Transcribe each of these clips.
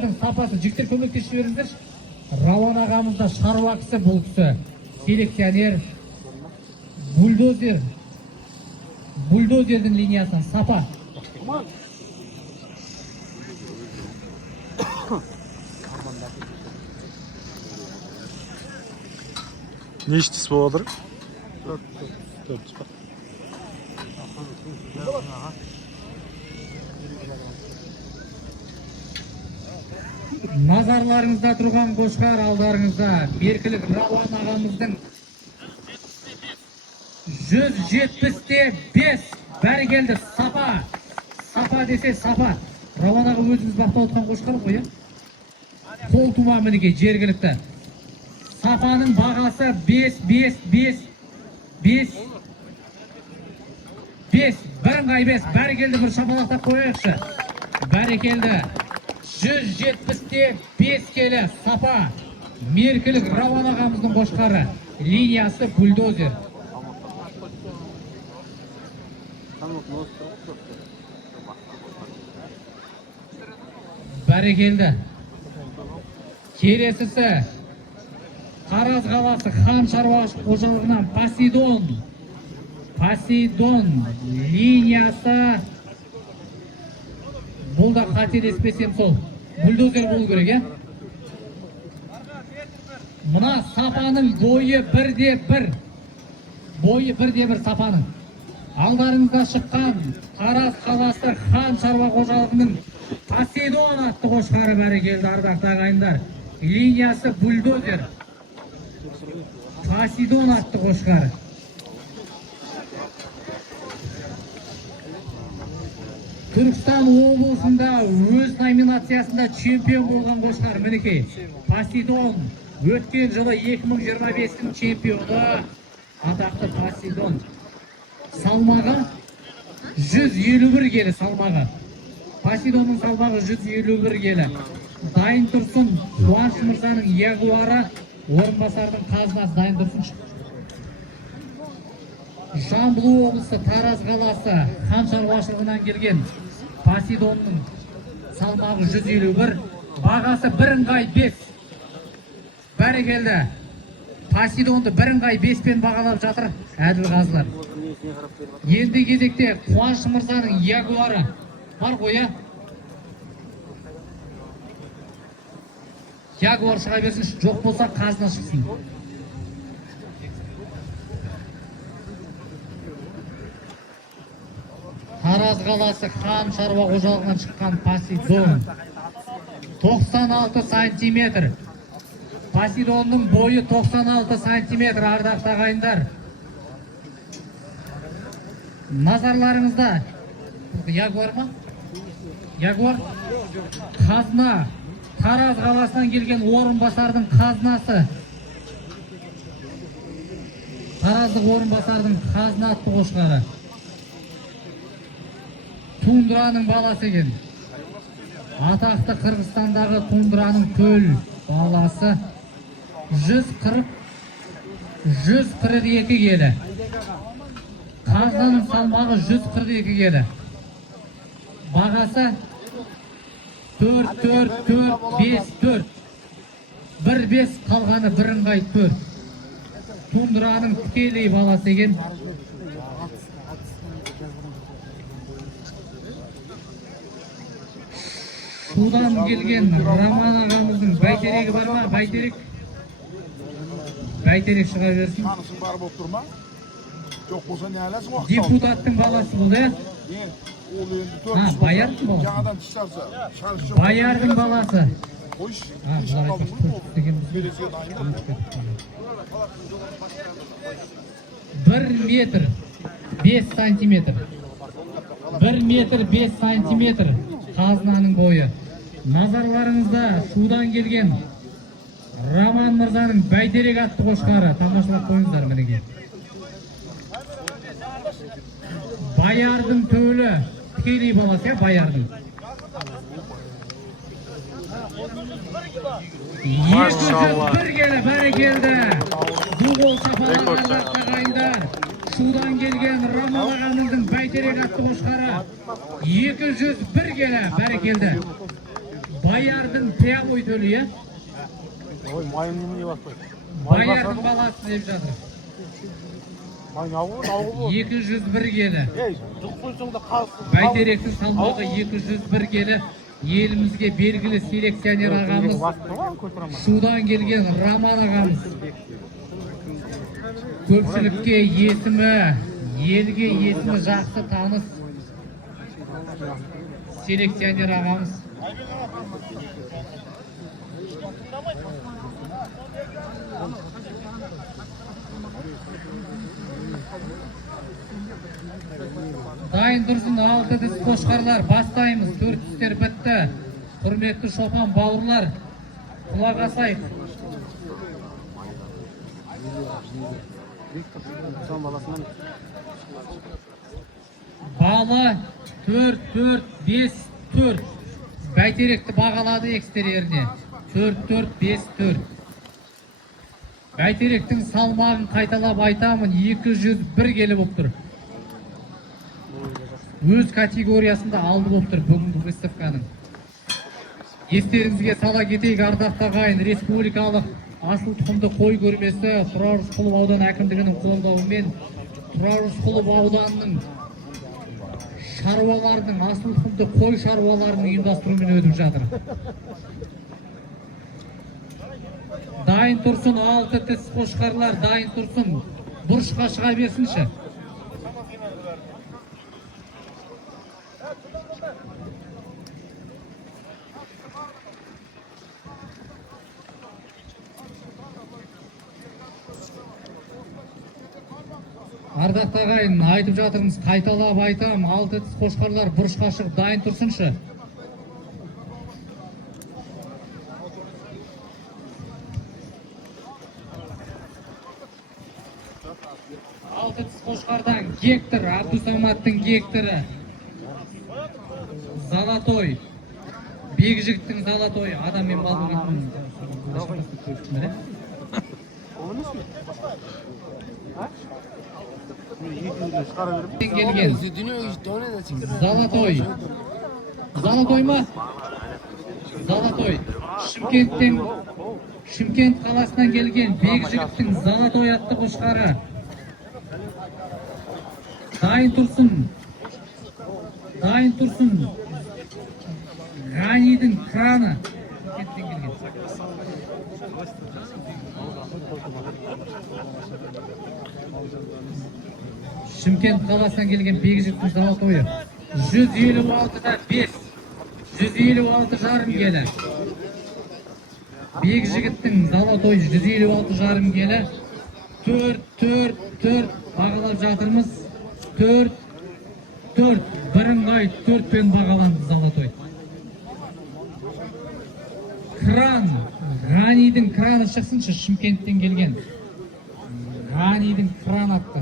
Сапасы жігіттер көмектесіп жіберіңіздер. Рауан ағамызда шаруа кісі, бұл кісі селекционер, бульдозердің линиясынан сапа. Ne işçisi bu olur? 400. Назарларыңызда тұрған қошқар алдарыңызда Беркілік Рауан ағамыздың 170-5 бәрі келді. Сапа десе сапа. Рауан аға өзіңіз бақта отқан қошқар ғой, қол тума мінеке жергілікті. Сапаның бағасы 5. Біріңғай 5. Бәрі келді, бір шапалақтап қойықшы. Бәрі келді. 170-5 келі сапа. Меркілік Рауан ағамыздың қошқары. Линиясы бульдозер. Бәрі келді. Келесісі Тараз қаласы Хан шаруашылық қожалығынан Посейдон линиясы. Бұл да қателеспесем сол бульдозер болу керек, е? Мына сапаның бойы 1-1. Бойы 1-1 сапаның. Алдарыңызда шыққан Тараз қаласы Хан шаруа қожалығының Посейдон атты қошқары бәрі келді, ардақты ағайындар. Линиясы бульдозер. Посейдон атты қошқары. Түркістан облысында өз номинациясында чемпион болған қошқар мінекей. Посейдон. Өткен жылы 2025-дің чемпионы атақты Посейдон. Салмағы 151 келі салмағы. Посейдонның салмағы 151 келі. Дайын тұрсын Қуаныш мырзаның ягуары, орынбасардың қазынасы дайын тұрсын. Жамбыл облысы Тараз қаласы Хан шаруашылығынан келген Посейдонның салмағы 151, бағасы біріңғай 5. Бәрі келді. Посейдонды біріңғай 5-пен бағалап жатыр әділ қазылар. Енді кезекте Қуаныш мырзаның ягуары бар қоя. Ягуар шыға берсін, жоқ болса қазына шықсын. Тараз қаласы Хан шаруа қожалығынан шыққан Посейдон. 96 сантиметр. Посейдонның бойы 96 сантиметр, ардақты ағайындар. Назарларыңызда ягуар ма? Ягуар? Қазына. Тараз қаласынан келген орынбасардың қазынасы. Тараздық орынбасардың қазына атты қошқары. Тундраның баласы екен. Атақты Қырғызстандағы тундраның төл баласы. 142 келі. Қазынаның салмағы 142 келі. Бағасы 4-4-4-5-4. 1-5 қалғаны біріңғай 4. Тундраның тікелей баласы екен. Судан келген Роман ағамыздың бәйтерегі бар ма? Бәйтерек шыға берсін. Депутаттың баласы бұл, е? Баярдың баласы. Баярдың баласы. 1 метр 5 сантиметр. 1 метр 5 сантиметр қазынаның бойы. Назарларыңызда судан келген Роман мырзаның бәйтерек атты қошқары. Тамашалап қойыңыздар мінеге. Баярдың төлі тікелей баласы, баярдың. 201 келі бәрі келді. Дуғол шапалағанда ағайындар. Судан келген Роман ағамыздың бәйтерек атты қошқары. 201 келі бәрі келді. Баярдың прямой төлі, е? Ой, майын немене баспай? Баярдың баласы деп жатыр. Майын ауғы 201 келі. Ей, жұқпойсың да қалсын. Бәйтеректің салмағы 201 келі. Елімізге белгілі селекционер ағамыз, Шудан келген Роман ағамыз. Көпшілікке есімі, елге есімі жақсы таныс селекционер ағамыз. Дайын тұрсын 6 тіс қошқарлар, бастаймыз, 4 тістер бітті. Құрметті шопан бауырлар, құлақ асайық. Балы 4-4-5-4. Бәйтеректі бағалады экстерьеріне. 4-4-5-4. Бәйтеректің салмағын қайталап айтамын, 201 келі болып тұр. Өз категориясында алды болып тұр бүгінгі выставканың. Естеріңізге сала кетейік, ардақты ағайын, республикалық асыл тұқымды қой көрмесі Тұрар Рысқұлов ауданы әкімдігінің қолдауымен Тұрар Рысқұлов ауданының шаруалардың, асыл тұқымды қой шаруаларының ұйымдастыруымен өтіп жатыр. Дайын тұрсын, 6 тіс қошқарлар, дайын тұрсын, бұрышқа шыға берсінші. Ардақты ағайын, айтып жатырмыз, қайталап айтам, 6 тіс қошқарлар бұрышқа шығып дайын тұрсыншы. Алты тіс қошқардан гектар, Абдусаматтың гектары. Золотой. Бекжігіттің золотой. Адам мен балдың. Келген. Золотой. Золотой ма? Золотой. Шымкент қаласынан келген Бекжігіттің золотой атты қошқары. Дайын тұрсын. Дайын тұрсын. Ғанидің краны. Шымкент қаласынан келген Бекжігіттің золотойы. 156-да 5. 156 жарым келі. Бекжігіттің золотой 156 жарым келі. 4 бағалап жатырмыз. 4 бірыңғай 4-пен бағаланды золотой. Кран, Ғанидің краны шықсыншы, Шымкенттен келген. Ғанидің кран атты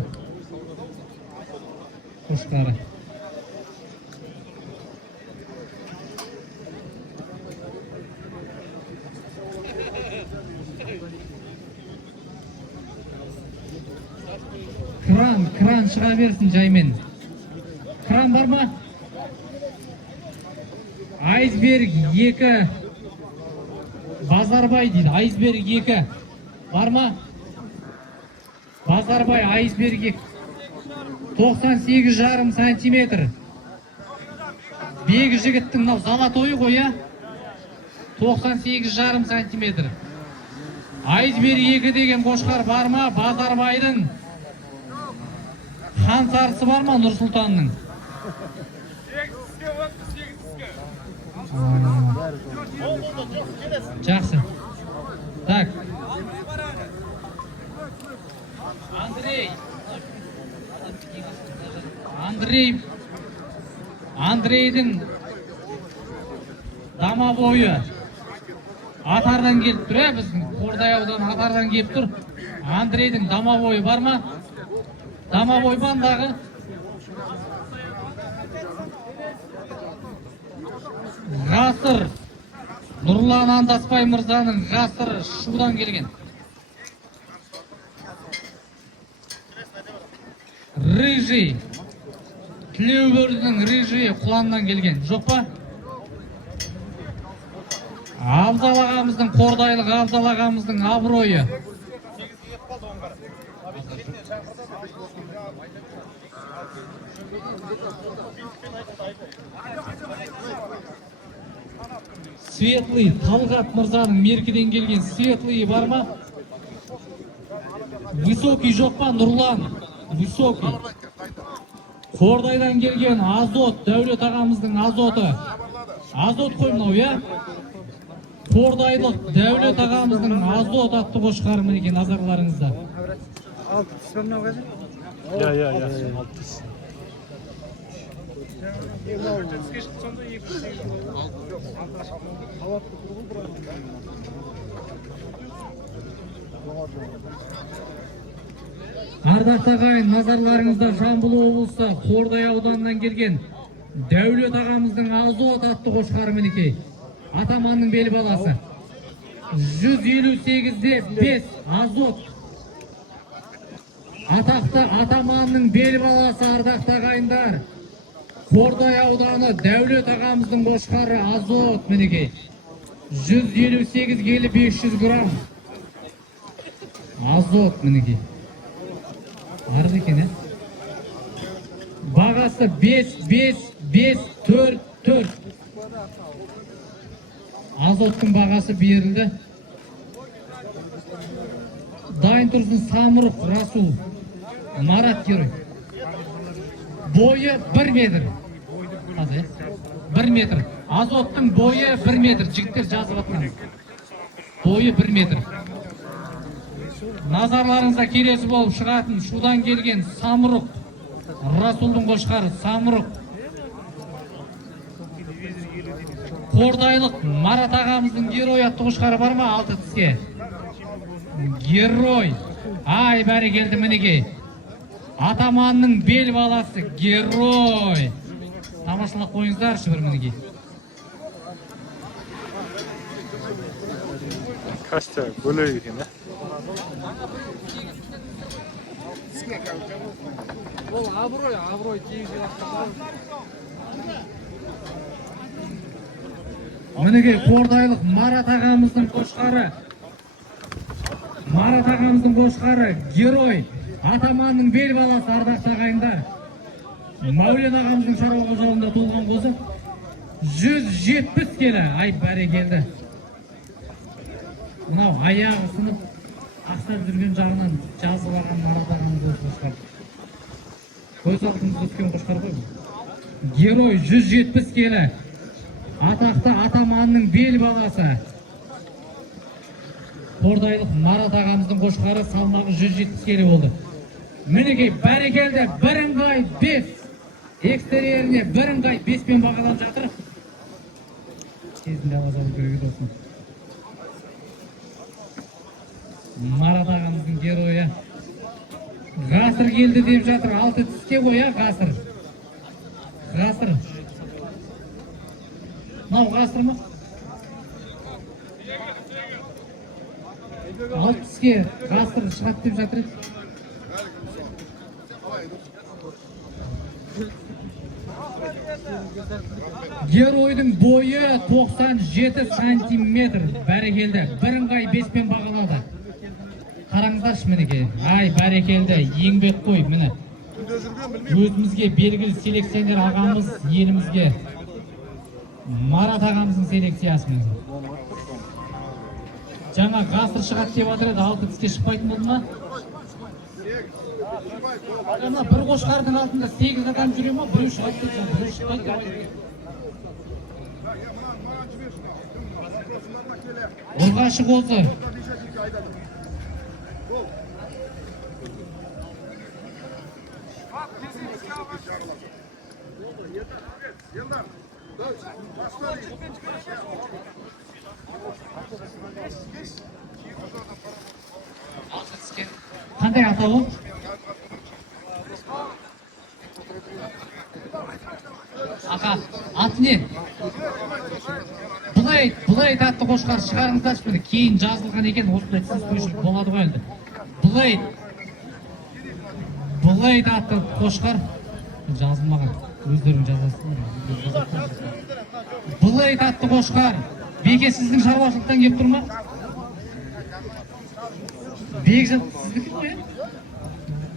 қошқары. Кран шыға берсін жаймен. Кран бар ма? Айсберг 2. Базарбай дейді. Айсберг 2. Бар ма? Базарбай Айсберг 2. 98 жарым сантиметр. Бекжігіттің мынау золотойы ғой, а? 98 жарым сантиметр. Айсберг 2 деген қошқар бар ма? Базарбайдың хан сарысы бар ма Нұрсұлтанның? Жақсы. Так. Андрейдің домовойы Атардан келіп тұр, біздің Қордай ауданы Атардан келіп тұр. Андрейдің домовойы бар ма? Домовой бандағы. Ғасыр. Нұрлан Андаспай мырзаның ғасыры Шудан келген. Рыжий. Тілеубөрдің рыжий Құланнан келген. Жоқ па? Абзал ағамыздың, Қордайлық Абзал ағамыздың абыройы. Светлый, Талғат мырзаның меркеден келген светлый бар ма? Высокий жоқ па, Нұрлан? Высокий. Қордайдан келген Азот, Дәулет ағамыздың Азоты. Азот қой мынау, я? Қордайлық Дәулет ағамыздың Азот атты қошқары мінеке, назарларыңызда. Я. Ардақты ағайын, назарларыңызда Жамбыл облысы Қордай ауданынан келген Дәулет ағамыздың Азот атты қошқары мінеке. Атаманның бел баласы. 158-де 5 Азот. Атақты атаманның бел баласы, ардақты ағайындар. Қордай ауданы Дәулет ағамыздың қошқары Азот мінеке. 158 келі 500 грамм. Азот мінеке. Арыз екен, бағасы 5-5-5-4-4. Азоттың бағасы берілді. Дайын тұрсын Самұрық Расул, Марат Герой. Бойы 1 метр. 1 метр. Азоттың бойы 1 метр. Жігіттер жазып атқан. Бойы 1 метр. Назарларыңызға келесі болып шығатын шудан келген Самұрық Расулдың қошқары Самұрық. Қордайлық Марат ағамыздың Герой атты қошқары бар ма? 6 тіске. Герой. Ай, бәрі келді мінеке. Атаманның бел баласы Герой. Тамашылық қойыңыздар шүбір мінеке. Kaçta böyle gidiyor ne? Ол абырой тиіп Мінеке Қордайлық Марат ағамыздың қошқары Герой. Атаманның бел баласы, ардақты ағайындар. Мәулен ағамыздың шаруа қожалығында туылған қозы. 170 келі. Ай, бәрі келді. Мынау аяғы сынып ақсап жүрген жағынан жазып алған Марат ағамыз осы қошқар. Көз алдымызда өскен қошқар ғой. Герой 170 келі. Атақты атаманның бел баласы. Қордайлық Марат ағамыздың қошқары салмағы 170 келі болды. Мінекей бәрекелді, бірыңғай 5. Экстерьеріне бірыңғай 5 пен бағалап жатыр. Кезінде авазалы көрегі болсын. Марат ағамыздың геройы. Ғасыр келді деп жатыр. 6 тіске қоя ғасыр. Ғасыр. Мынау ғасыр ма? 6 тіске ғасыр шығады деп жатыр. Геройдың бойы 97 сантиметр. Бәрекелді. Бірыңғай 5 пен бағалады. Қараңыздаршы мінеке. Ай, бәрекелді. Еңбек қой, міне. Өзімізге белгілі селекционер ағамыз, елімізге Марат ағамыздың селекциясы мінеке. Жаңа ғасыр шығады деп жатыр еді, 6 тіске шықпайтын болды ма? Ана бір қошқардың алдында 8 адам жүре ма? Біреу шығады деп жатыр, біреу шықпайды деп жатыр. Ұрғашы қозы. Қандай атауы? Аға, аты не? Блейд атты қошқар шығарыңыздаршы мені. Кейін жазылған екен, осындай түсініспеушілік болады ғой енді. Блейд атты қошқар жазылмаған. Өздерің жазасыңдар. Блейд атты қошқар Беке сіздің шаруашылықтан келіп тұр ма? Бекжан сіздікі ғой?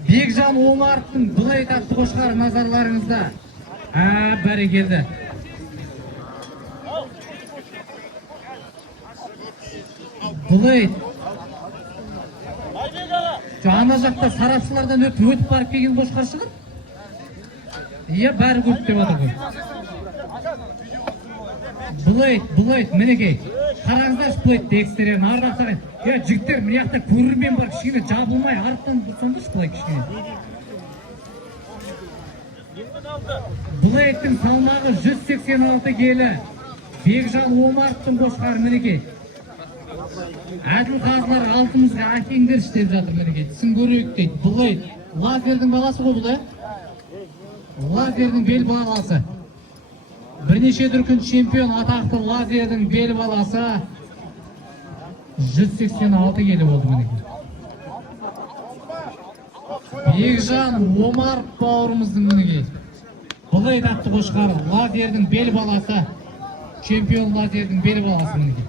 Бекжан Омаровтың Блейд атты қошқары назарларыңызда. Бәрекелді. Блейд. Ана жақта сарапшылардан өтіп барып келген қошқар шығыр? Иә, бәрі көріп деп отыр ғой. Блейд, мінекей. Қараңыздаршы Блейдті экстерьерін ардақ сағын. Жігіттер, міне жақта көрермен бар, кішкене жабылмай, арықтан тұрсаңдаршы былай кішкене. Блейдтің салмағы 186 келі. Бекжан Омаровтың қошқары мінекей. Әділ қазылар алтымызға әкеңдерші деп жатыр мінекей. Түсін көрейік дейді. Блейд. Лазердің баласы ғой бұл, Лазердің бел баласы. Бірнеше дүркін чемпион атақты Лазердің бел баласы 186 келі болды мінекей. Бекжан Омаров бауырымыздың мінекей. Блейд атты қошқары Лазердің бел баласы. Чемпион Лазердің бел баласы мінекей.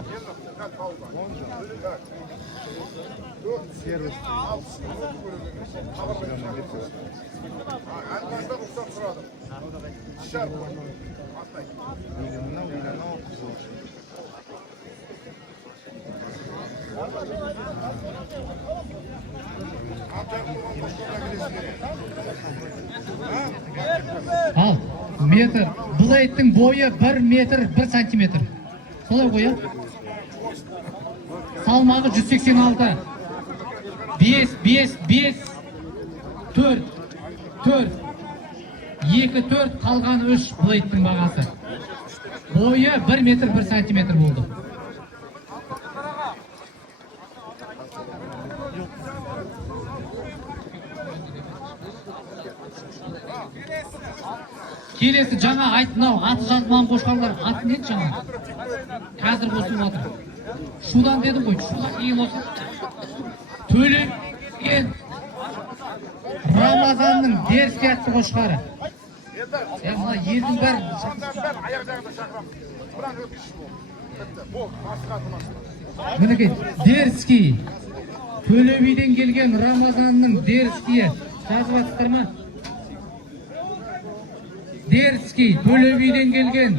Ал, метр. Блейдтің бойы 1 метр 1 сантиметр. Солай ғой, Салмағы 186. 5, 4, 2, 4, қалған 3 Блейдтің бағасы. Бойы 1 метр 1 сантиметр болды. Келесі жаңа айтынау аты жазылған қошқарлар аты не жаңа? Қазір қосылып жатыр. Шудан дедім ғой, шудан кейін осы. Төлеген Рамазанның Дерский атты қошқары. Мына елдің бәрі мінекей Дерский. Төлебейден келген Рамазанның Дерскийі. Жазып атыстыр ма? Дерский, Төлебейден келген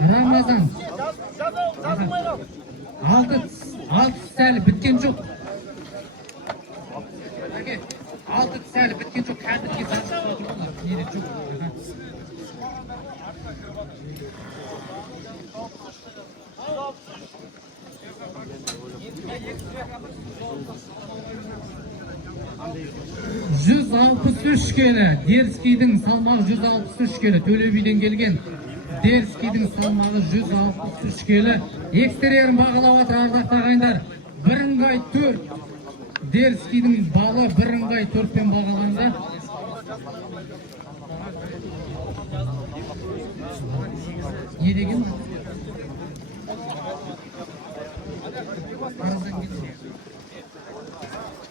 Рамазан. Алты әлі біткен жоқ. Алты әлі біткен жоқ. Кәдімге жазып отырғанlar. Неде жоқ. $163 келі. Дерскийдің салмағы 163 келі. Төлебейден келген Дерскийдің салмағы 163 келі. Экстерьерін бағалап отыр ардақты ағайындар. Бірыңғай 4. Дерскийдің балы бірыңғай 4-пен бағаланды. Не деген?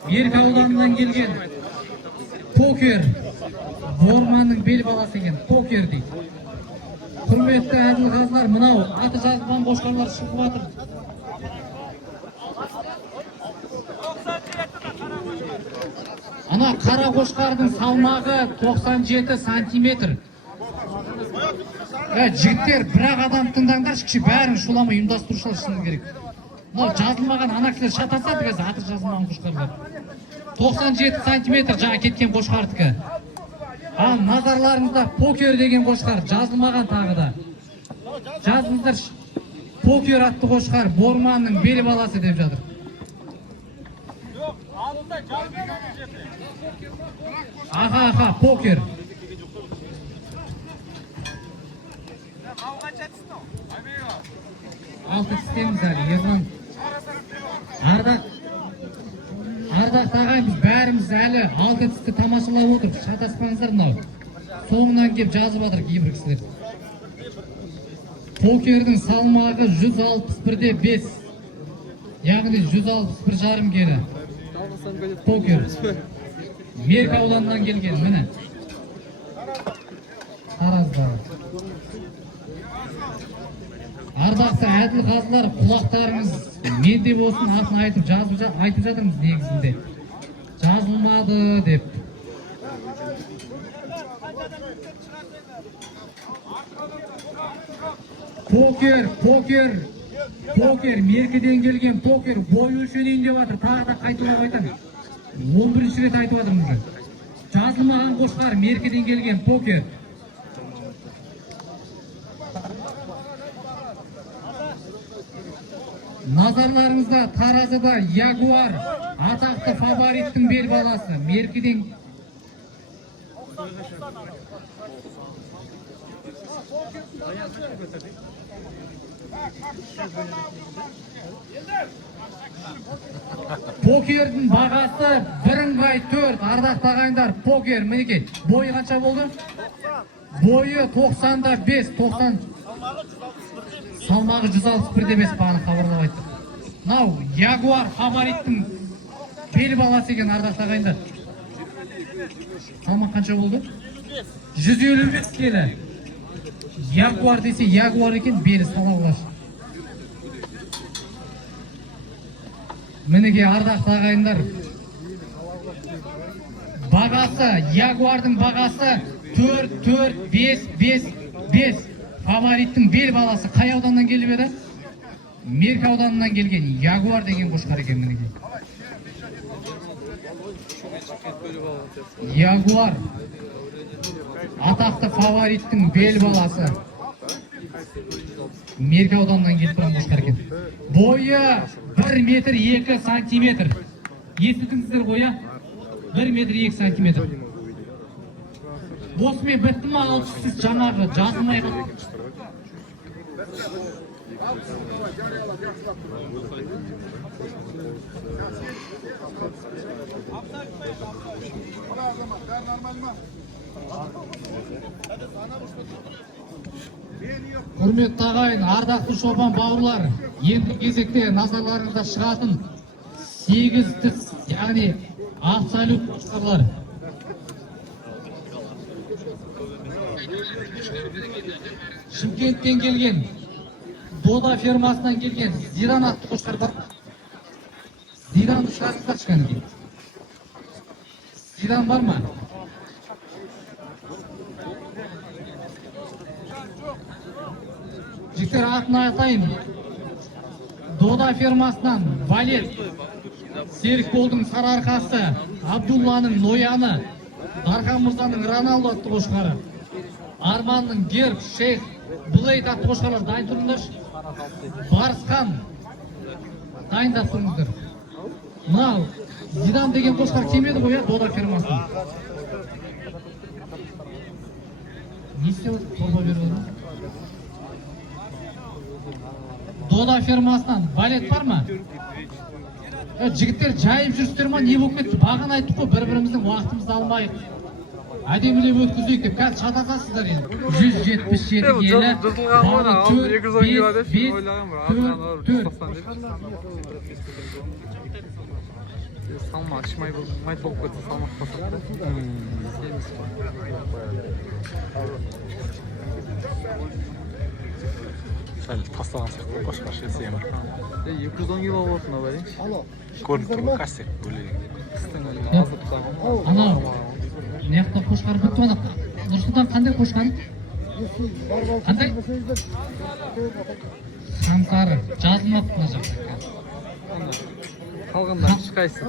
Меркі ауданынан келген Покер. Борманның бел баласы екен. Покер дейді. Құрметті әділ қазылар, мынау аты жазылған қошқарлар шығып жатыр. Ана қара қошқардың салмағы 97 сантиметр. Жігіттер, бірақ адам тыңдаңдаршы, кіші бәрін шуламай ұйымдастырушылар шыны керек. Мынау жазылмаған ана кісілер шатасады қазір аты жазылмаған қошқарлар. 97 сантиметр жаңа кеткен қошқардікі. Ал назарларыңызда Покер деген қошқар жазылмаған тағы да. Жазыңыздар, Покер атты қошқар Борманның бел баласы деп жатыр. Аха, Покер. Алты тістеміз әлі, Ерлан. Ардақ ағайымыз бәріміз әлі алты тісті тамашалап отырып, шатаспаңыздар мынау. Соңынан кеп жазып жатыр кейбір кісілер. Покердің салмағы 161-де 5. Яғни 161,5 келі. Покер. Меркі ауданынан келген, міне. Тараздағы. Ардақты әділ қазылар, құлақтарыңыз менде болсын, атын айтып жатырмыз негізінде. Жазылмады деп. Покер, меркеден келген покер, бой өлшенейін деп жатыр, тағы да қайталап айтамын. 11-ші рет айтып жатырмыз. Жазылмаған қошқар, меркеден келген покер. Назарларыңызда Таразыда Ягуар, атақты фавориттің бел баласы, меркеден. Покердің бағасы бірыңғай 4, ардақты ағайындар, покер, мінекей, бойы қанша болды? Бойы 95, 90, салмағы 161-5 бағаны хабарлап айтты. Нау, Ягуар фавориттің бел баласы екен, ардақты ағайындар. Салмақ қанша болды? 155 келі. Ягуар десе Ягуар екен, белі салағылаш. Мінеге ардақты ағайындар. Бағасы, Ягуардың бағасы 4-4-5-5-5. Фавориттің бел баласы қай ауданнан келіп еді? Меркі ауданынан келген Ягуар деген қошқар екен мінеге. Ягуар атақты фавориттің бел баласы. Меркі ауданынан келіп тұрған қошқар екен. Бойы 1 метр 2 сантиметр. Естідіңіздер ғой, 1 метр 2 сантиметр. Осымен бітті ма, ал сіз жаңағы жазылмай қалды. Құрметті ағайын, ардақты шопан бауырлар, енді кезекте назарларыңызда шығатын 8 тіс, яғни абсолют қошқарлар. Шымкенттен келген, Дода фермасынан келген Зидан атты қошқар бар. Зиданды шығарыңыздар шыққан. Зидан бар ма? Жіктер атын айтайын. Дода фермасынан Валет, Серікболдың Сарыарқасы, Абдулланың Нояны, Дархан Мырзаның Роналдо атты қошқары, Арманның Герб, Шейх, Блейд атты қошқарлар дайын тұрыңдар. Барысқан дайындап тұрыңыздар. Мынау Зидан деген қошқар келмеді ғой, Дода фермасынан. Не істеп отыр? Торба беріп отыр. Дода фермасынан Валет бар ма? Жігіттер жайып жүрістер ма? Не болып кетті? Бағын айттық қой, бір-біріміздің уақытымызды алмайық. Әдемілеп өткізейік деп, қазір шатасасыздар енді. 177 келі, балы 4. Салмақ, шымай болып кетті, салмақ қосып. Сәл тастаған сияқты қошқар ше семір. 210 кило болсын ау бәлен. Көрініп тұр ғой қастек бөлегі. Қыстың азып тағым. Анау, неқта қошқар бітті оны. Нұрсұлтан қандай қошқан? Қандай? Қамсары, жазылмапты мына жақта. Қалғанда ешқайсы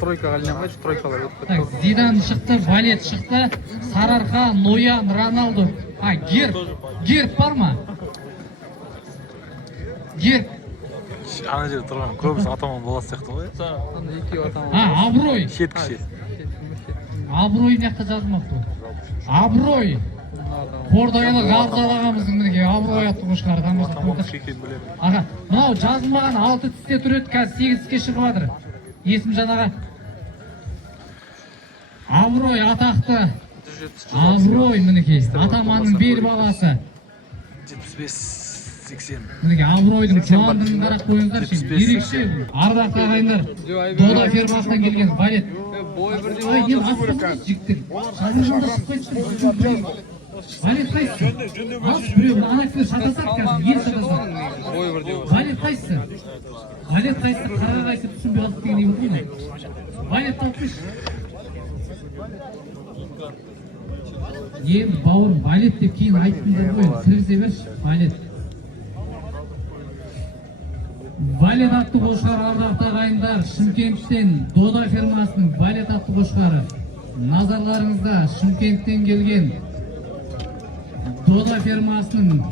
тройкаға ілінемейді, тройкалар өтіп кетті. Зидан шықты, Валет шықты, Сарыарқа, Ноян, Роналдо. Герб бар ма? Герб. Ана жерде тұрған көбісі атаман баласы сияқты ғой. Екеуі атаман. Абырой. Шеткі. Абырой неқта жазылмапты. Абырой. Қордайлы Ғабзал ағамыздың мінеке абырой атты қошқары. Аға, мынау жазылмаған 6 тісте тұр еді, қазір 8 тіске шығып жатыр. Есім жаңаға. Абырой атақты. Абырой мінеке, атаманның бел баласы. 75-80. Мінеке абыройдың жуандығын қарап қойыңыздар. Ерекше ардақты ағайындар. Дода фермасынан келген Валет. Бой бірден Ай, ел асыл жігіттер. Жазылғанда шықпайсыздар. Валет қайсысы? Алшы біреуін ана кісі шатасады қазір, ел шатасады. Бойы бірдей бар. Валет қайсысы? Валет қайсысы, қарға қайсысы түсінбей қалдық деген не болды ма? Валет алып қойшы. Енді бауырым, валет деп кейін айттыңдар ғой, кіргізе берші, валет. Валет атты қошқар ардақты ағайындар, Шымкенттен Дода фермасының валет атты қошқары. Назарларыңызда Шымкенттен келген Дода фермасының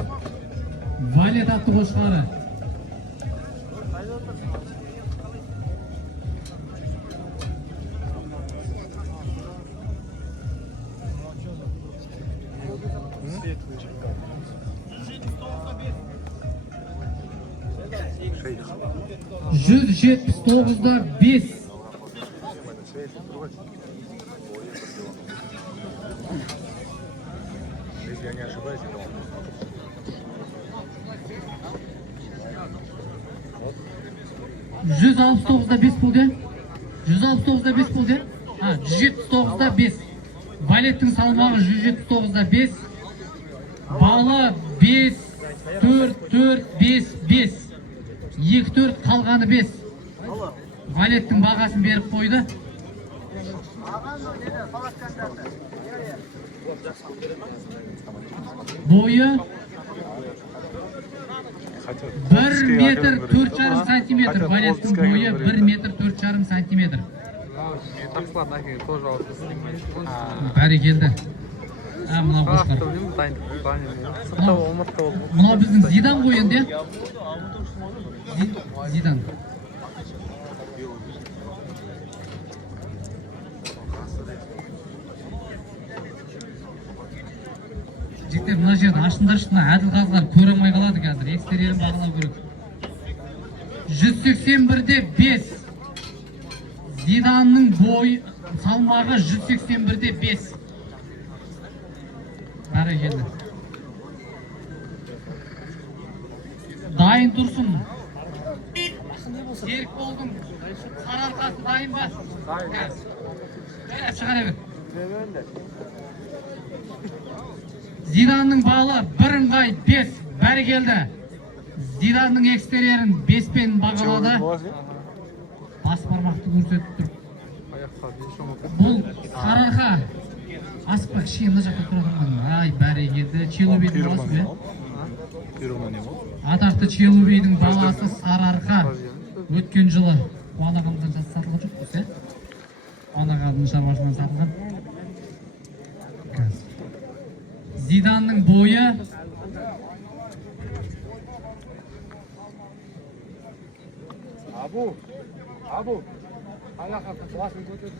валет атты қошқары. Жүз 79'da 5. Если я не ошибаюсь, это он. Жүз 69'da 5 болды. 169'da 5 болды. 179'da 5. Валеттің салмағы 179'da 5. Балы 5, 4, 4, 5, 5. 2-4 қалғаны 5. Валеттің бағасын беріп қойды. Бойы 1 метр 4,5 сантиметр. Валеттің бойы 1 метр 4,5 сантиметр. Тақсылардың әкеге тоже алып. Бәрі келді. Мынау қошқар. Мынау біздің Зидан ғой енді. Зидан. Жігіттер, мына жерді ашындаршы, әділ қазылар көре алмай қалады қазір. Экстерьерін бағалау керек. 181'де 5. Зиданның бойы салмағы 181'де 5. Бәрі келді. Дайын тұрсын. Серік болдың. Сарыарқасы дайын ба? Шығара бер. Зиданның балы бірыңғай 5. Бәрі келді. Зиданның экстерьерін 5-пен бағалады. Бас бармақты көрсетіп тұр. Бұл Сарыарқа. Аспа, кішкене мына жақта тұрған. Ай, бәрі келді. Челубейдің баласы бе? Атақты Челубейдің баласы Сарыарқа. Өткен жылы Қуанағалыдан сатылған жоқ қой, Қуанағалының шаруашылығынан сатылған. Зиданның бойы Абу, алақасы басын көтер.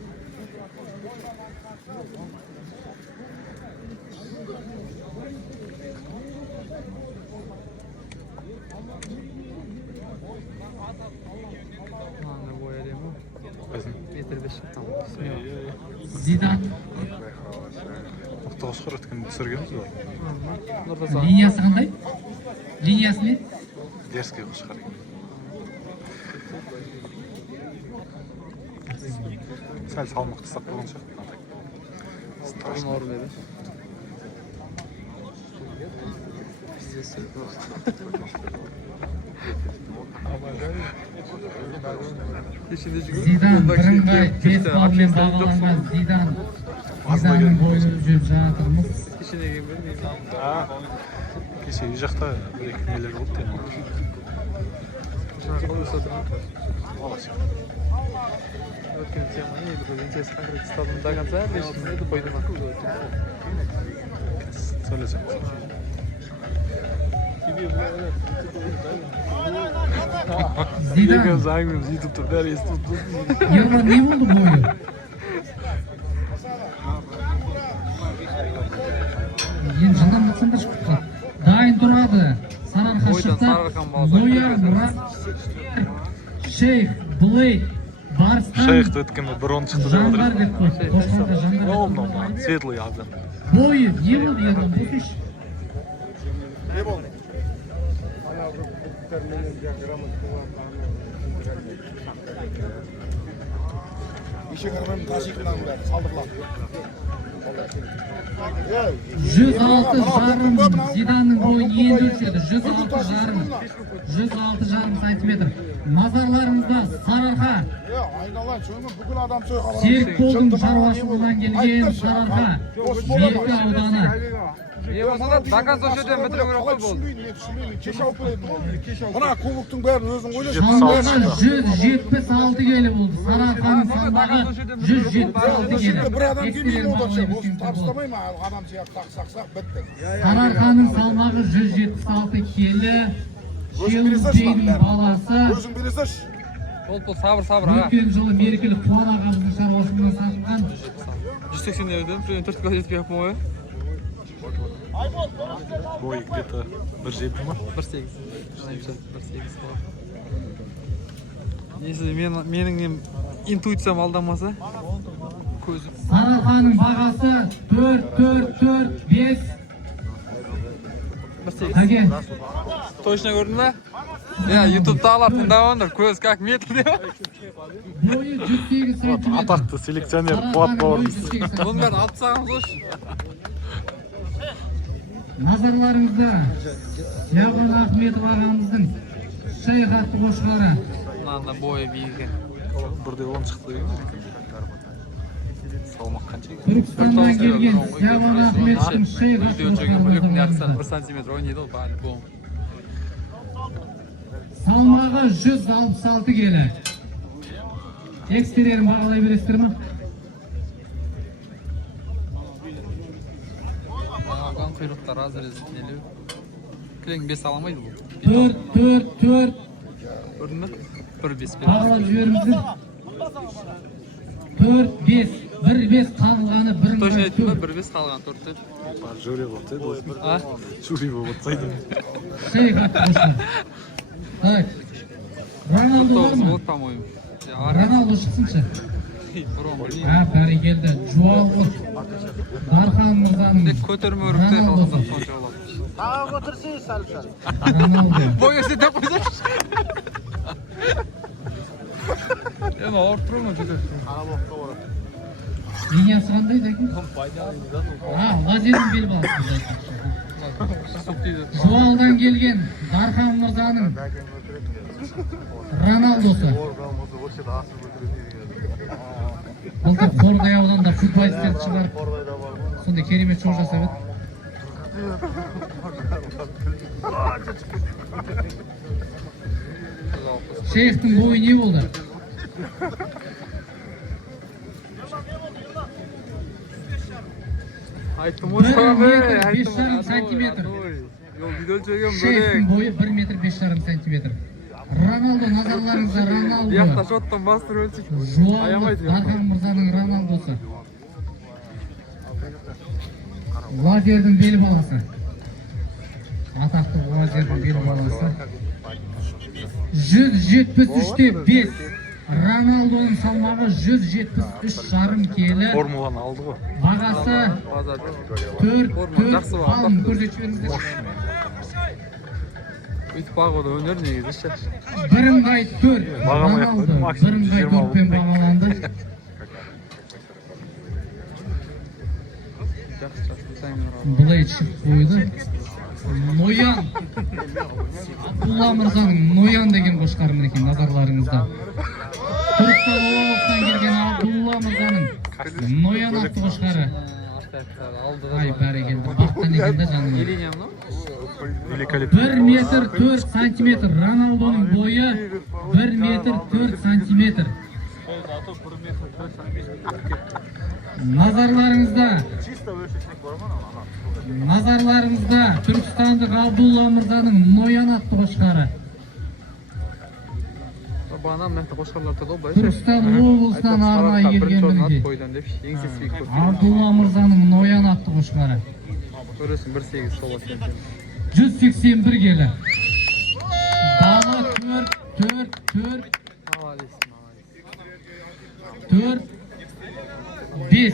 Зидан Тоғысқыр өткен түсіргеніміз бар. линиясы қандай? Линиясы не? Дерзкий қошқар. Сәл салмақты сақ болған шығар. Страшно. Зидан бірыңғай 5 балмен бағаланған Зидан. Зиданның бойын жүріп жатырмыз. Кеше үй жақта бір-екі нелер болды деймін. Өткен тема не еді, интересно конкретно стадым до конца, лишь это пойду на круг. Сөйлесем. Зидан. Екеуміз әңгімеміз ютубта бәрі естіп тұр. Ерлан не болды бойы? Енді жылдамдатсаңдар шықты. Дайын тұрады. Сарыарқа шықты. Зоя, Мұрат, Шейх, Блейд, Барстан. Шейхті өткенде бір он шықты деп Жандар отыр. деп қойды. Қошқарға жандар деп Ол қойды. мынау светлый абдан. Бойы не болды Ерлан? Бұсыш. Ne oldu? İşe kırmızı taşı yıkılan bir saldırılar. 106,5 Zidan'ın boyu енді ölçеді. 106,5 сантиметр. Назарларыңызда Сарыарқа. Aynalan şunu bugün adam söyle. Серікболдың шаруашылығынан келген Сарыарқа. Меркі ауданы. болса да заказ осы жерден бітіру керек қой болды. Кеш алып келеді ғой. Мына кубоктың бәрін өзің ойлашы. Салмағы 176 келі болды. Сарыарқаның салмағы 176 келі. Bir adam gelmiyor o da şey. Olsun tapıslamayın mı? Adam şey tak bitti. Сарыарқаның салмағы 176 келі. Шелудейдің баласы. Özün bilirsiz. Ол сабыр аға. Өткен жылы мерекелік Қуан ағамыздың шаруашылығынан сатылған. 180 евродан 4 кило жетпей қалып ма? Бой где-то 1.7 ма? 1.8. 1.8 болады. Если менің интуициям алдамаса, көзім. Сарыарқаның бағасы 4-4-4-5. 1.8. Әге. Точно көрдің ба? Ютубтағылар тыңдап көз как метр деп. Бойы 108 сантиметр. Атақты селекционер Қуат бауырымыз. Бұның бәрін алып тастағанбыз ғой. Назарларыңызда Яғын Ахметов ағамыздың шайық атты қошқары. Мынанда бойы биік екен. 1.10 шықты деген. Салмақ қанша екен? Түркістаннан келген Яғын Ахметовтың шайық атты қошқары. 1 сантиметр ойнайды ғой по-любому. Салмағы 166 келі. Экстерьерін бағалай бересіздер ме? Аған құйрықтар разрез нелеу. Кілең 5 аламайды бұл. 4-4-4 Көрдің бе? 1.5 бағалап жіберіңіздер. 4-5 1-5 қалғаны Точно 1-5 айттым ба? 1.5 қалған 4 деп. Жюри болып еді осы. А? Жюри болып отсайды. шайық атты қошқар. Так. Роналду бар 9 ма? болады, по-моему. Роналду шықсыншы. Бұрын білмеймін. Бәрекелді. Жуалғұт. Дархан мырзаның Тек көтерме өріктер Роналдосы. қалғанда сонша болады. Роналду. Бой өсе деп қойсайшы. Ема ауырып тұр ма жүзі? Линиясы қандай дәкен? Лазердің бел баласы. Жуалдан келген Дархан мырзаның Роналдосы. Былтыр Қордай ауданында футболистерді шығарып, сондай керемет шоу жасап еді. Шейхтің бойы не болды? Айттым ғой саған бе? 1,5 сантиметр. Йол видео чегем Шейхтің бөлек. бойы 1 метр 5,5 сантиметр. Роналду, назарларыңызда Роналду. Яқта жоттан бастырып өлсек. Жуалғыт Аямайды. Дархан мырзаның Роналдосы. Лазердің бел баласы. Атақты Лазердің бел баласы. 173-те 5. Роналдоның салмағы 173,5 келі. Формуланы алды ғой. Бағасы 4 алым көрсетіп беріңіздер. Өйтіп бағуды өнер негізі ше. Бірыңғай 4. Бағамай Роналду қойды, максимум бірыңғай 20 4-пен бағаланды. Бұлай шығып қойды. Ноян. Абдулла мырзаның Ноян деген қошқары мінекей назарларыңызда. Түркістан облысынан келген Абдулла мырзаның Ноян атты қошқары. Ай, бәрекелді. Бақтан екен де жанына. Елинем, ну? Великолепно. 1 метр 4 сантиметр. Роналдоның бойы 1 метр 4 сантиметр. Назарларыңызда Түркістандық Абдулла мырзаның Ноян атты қошқары. Бағанан мәнті қошқарлар тұрды ғой. Түркістан облысынан арнайы келген мінекей. Абдулла мырзаның Ноян атты қошқары. Көресің 1.8 сол екен. 181 келі. Балы 4 5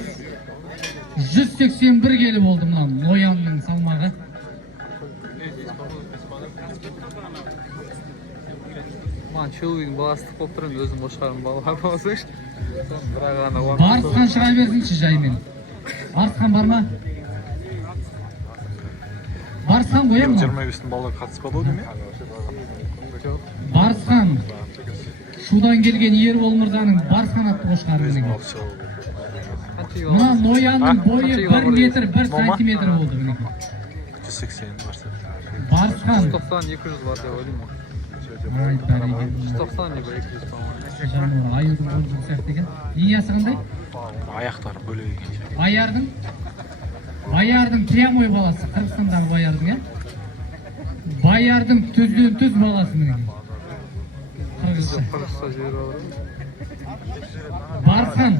181 келі болды мына Ноянның салмағы. Маған Челуидің баласы болып тұрын, өзім қошқарым балаға болсаңшы. Барысқан шыға берсінші жаймен. Барысқан бар ма? Барысқан қоямын. 25-тің балалар қатыспады ғой деме? Барысқан. Шудан келген Ербол мырзаның Барысқан атты қошқары Өзім мінекей. алып шыға. Мына Ноянның бойы 1 метр 1 сантиметр болды мінекей. 180 барса. Барысқан. 190-200 бар деп ойлаймын. Ай, бәрекелді. 190 либо 200 по-моему. Жануар аюдың қолжығы сияқты екен. Линиясы қандай? Аяқтары бөлек екен. Баярдың прямой баласы, Қырғызстандағы Баярдың, иә? Баярдың түзден түз баласы мінекей. Қырғызша. Қырғызша жері бар. Барысқан.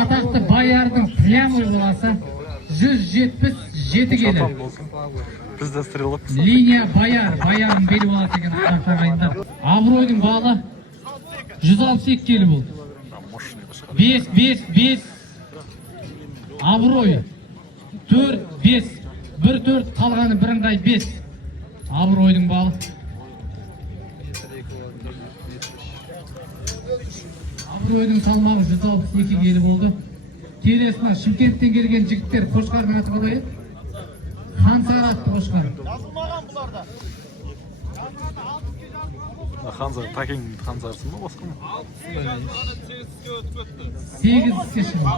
Атақты Баярдың прямой баласы 177 келі. Шатан болсын. Біз де стрелаппыз. Линия Баярдың бел баласы екен атақты ағайындар. Абыройдың балы 162 келі болды. Мощный қошқар. 5 Абырой 4-5 1-4 қалғаны бірыңғай 5 Абыройдың балы. Абыройдың салмағы 162 келі болды. Келесіне Шымкенттен келген жігіттер қошқардың аты қалай еді? Хансар атты қошқар. Ханзар, такең Ханзарсың ба басқа ма? 8 іске шығды.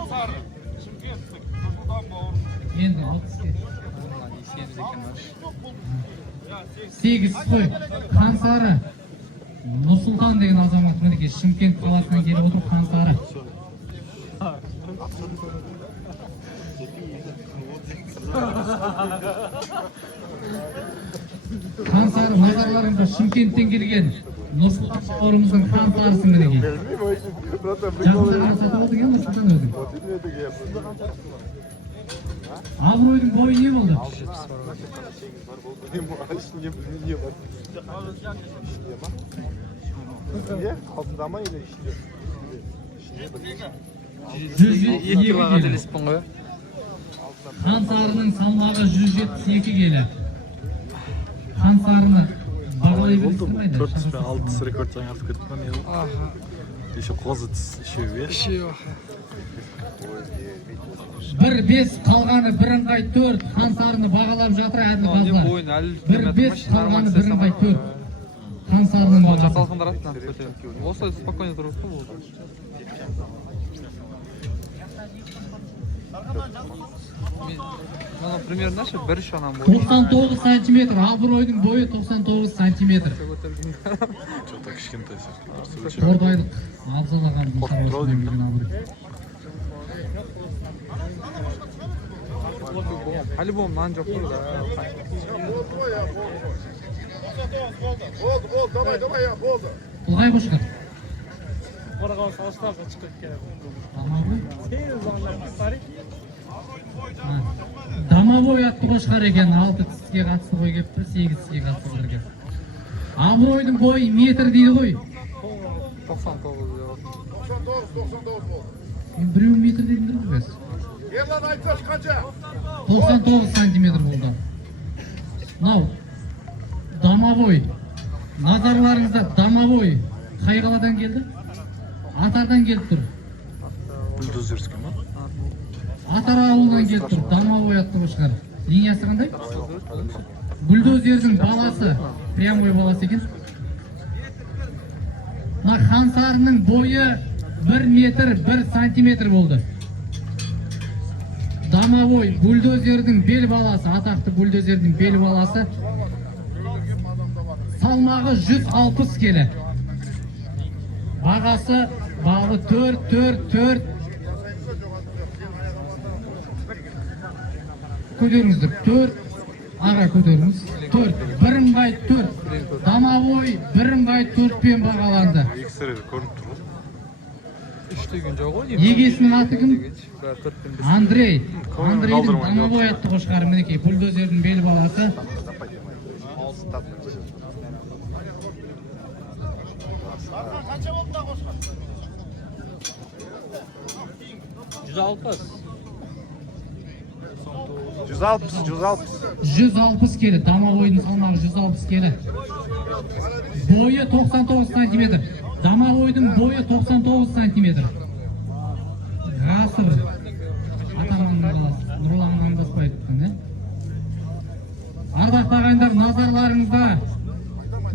Енді 30-ке. 8 қой. Хансары. Нұрсұлтан деген азамат мінекей Шымкент қаласынан келіп отыр Хансары. Хансары назарларыңызда Шымкенттен келген Нұрсұлтан бауырымыздың Хансарысы мінекей. Жақында сатып алды екен Нұрсұлтан өзің. Абыройдың бойы не болды? Altında mı ile işliyor? 2 килоға телеспін ғой. Хансарының салмағы 172 келі. Хансарыны бағалай Болды білесің бұл. қайда? 400 пен 600 рекорд жаңартып кетті ма не болды? Аха. Еще қозы еще вес. Еще. 1-5 қалғаны бірыңғай 4 Хансарыны бағалап жатыр әділ Не қазылар. бойын әлі 1-5 қалғаны бірыңғай 4 Хансарының бағасы. Жасалқандар астынан көтеріп. Осылай спокойно тұрып қой болды. Мана примерно ше 1 шанам бойы. 99 сантиметр, Абыройдың бойы 99 сантиметр. Что-то кішкентай сияқты. Тордайлық Абзал ағамыздың Қорқып тұрау деймін. шаруасынан Абырой. По-любому нан жоқ қой да. Oldu, давай ya, oldu. Бұлғай қошқар. Қорғау салыштарды шығып келеді. Дамабой? Сегіз балалар старик. Дамабой атты қошқар екен, 6 тіске қатысы қой кепті, 8 тіске қатысы қой кепті. Абыройдың бойы метр дейді ғой. 99 деп. 99 oldu. Мен біреуін метр дедім дұрыс без. Gel lan Aytaş kaça? 99 сантиметр болды. Мынау Дамабой. Назарларыңызда Дамабой қай қаладан келді? Атардан келіп тұр. Бульдозерский ма? Атар ауылынан келіп тұр. Дамабой атты қошқар. Линиясы қандай? Бульдозердің баласы, прямой баласы екен. Мына Хансарының бойы 1 метр 1 сантиметр болды. Дамабой бульдозердің бел баласы, атақты бульдозердің бел баласы. Салмағы 160 келі. Бағасы бағы 4. Көтеріңіздер, 4. Аға көтеріңіз. 4. Бірыңғай 4. Дамабой бірыңғай 4-пен бағаланды. Иксері көрініп тұр ғой. Үштеген жоқ ғой. Егесінің аты кім? Андрей. Андрейдің Дамабой атты қошқары мінекей. Бульдозердің бел баласы. Kaça oldu lan Osman? 160 келі. Дамабойдың салмағы 160 келі. Бойы 99 сантиметр. Дамабойдың бойы 99 сантиметр. Ғасыр. ардақты ағайындар, назарларыңызда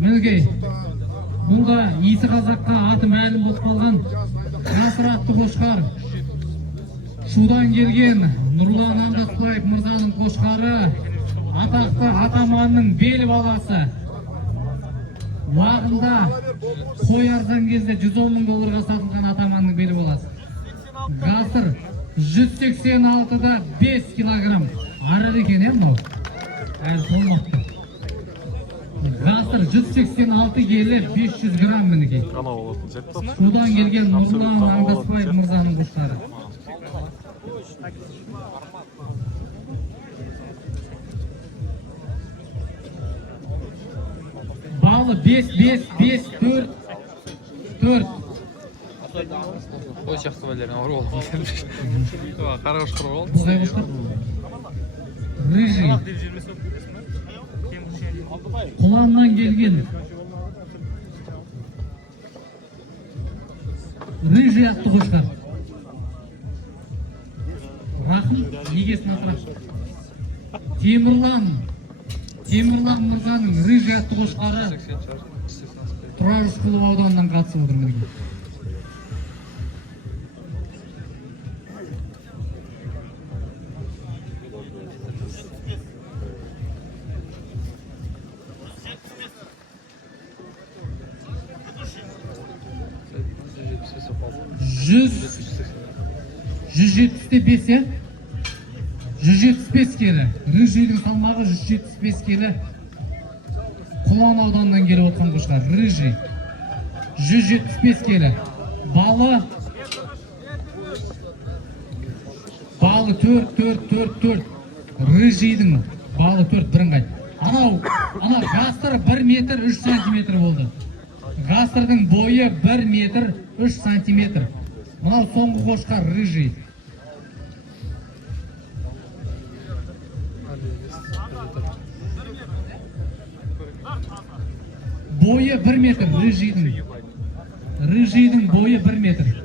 мінекей бұл да иісі қазаққа аты мәлім болып қалған Ғасыр атты қошқар. Шудан келген Нұрлан Аңғасбаев мырзаның қошқары, атақты атаманның бел баласы. Уағында қой арзан кезде 110 мың долларға сатылған атаманның бел баласы. Ғасыр 186-да 5 килограмм. Арыр екен, мынау? Әлі толмапты. Ғасыр 186 келі 500 грамм мінекей. Қана болатын сәтті. Шудан келген Нұрлан Аңғасбаев мырзаның қошқары. Балы 5-5-5-4. Ой, жақсы бәлерін ауыр болдым. Қара қошқар болды. Бұл қай қошқар? Рыжий. Құланнан келген Рыжий атты қошқар. Рахым, егесін асыра. Темірлан мырзаның Рыжий атты қошқары Тұрар Рысқұлов ауданынан қатысып отыр мінекей. Жүз 175 келі. Рыжийдің салмағы 175 келі. Құлан ауданынан келіп отқан қошқар. Рыжий 175 келі. Балы 4. Рыжийдің балы 4 бірыңғай. Ана ғасыр 1 метр 3 сантиметр болды. Ғасырдың бойы 1 метр 3 сантиметр. Мынау соңғы қошқар Рыжий. Бойы 1 метр Рыжийдің бойы 1 метр.